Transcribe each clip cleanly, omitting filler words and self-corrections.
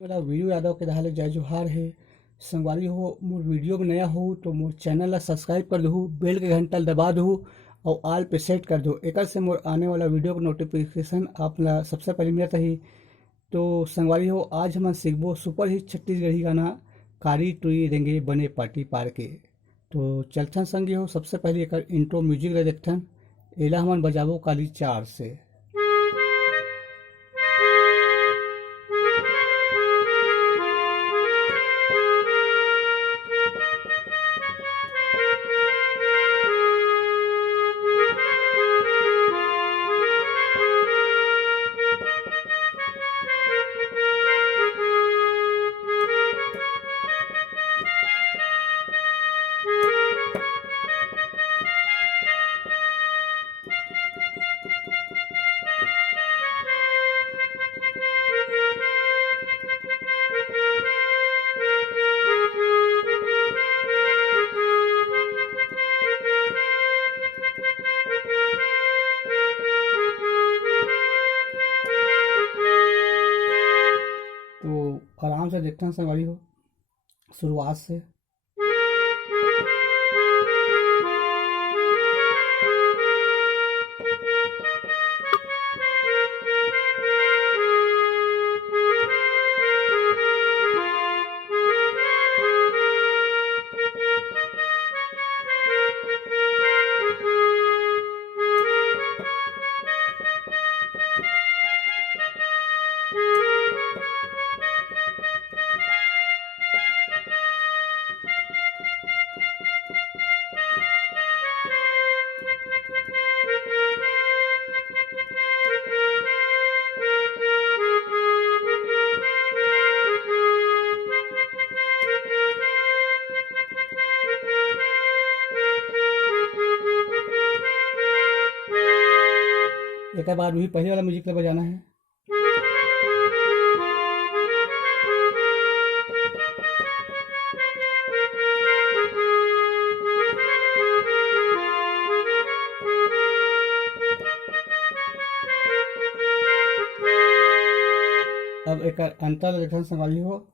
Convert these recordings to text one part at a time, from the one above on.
वाला वीडियो यादव के दहाले जय जोहार है। संगवारी हो मोर वीडियो में नया हो तो मोर चैनल ला सब्सक्राइब कर दहू, बेल के घंटा दबा दहू और आल पे सेट कर दो। एक से मोर आने वाला वीडियो का नोटिफिकेशन आप ला सबसे पहले मिलत रही। तो संगवारी हो आज हम सीखबो सुपर हिट छत्तीसगढ़ी गाना कारी टुई रेंगे बने पार्टी पार के। तो चलथन संगी हो सबसे पहले एक इंट्रो म्यूजिक ला देखथन। एला हमन बजाबो काली चार से। तो आराम से देखते हैं संगवारी हो शुरुआत से। एक बार वही पहले वाला म्यूजिक ला बजाना है। अब एक अंतर देखन संगवारी हो।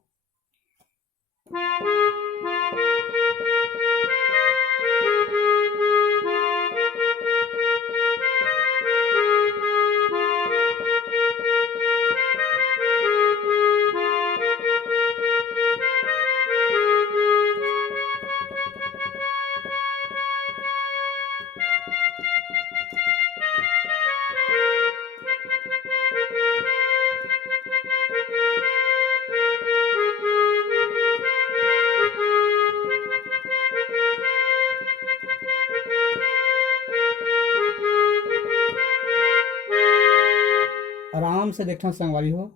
आराम से देखना संगवारी हो।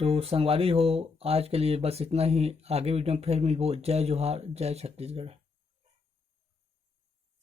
तो संगवारी हो आज के लिए बस इतना ही। आगे वीडियो में फिर मिलबो। जय जोहार, जय छत्तीसगढ़।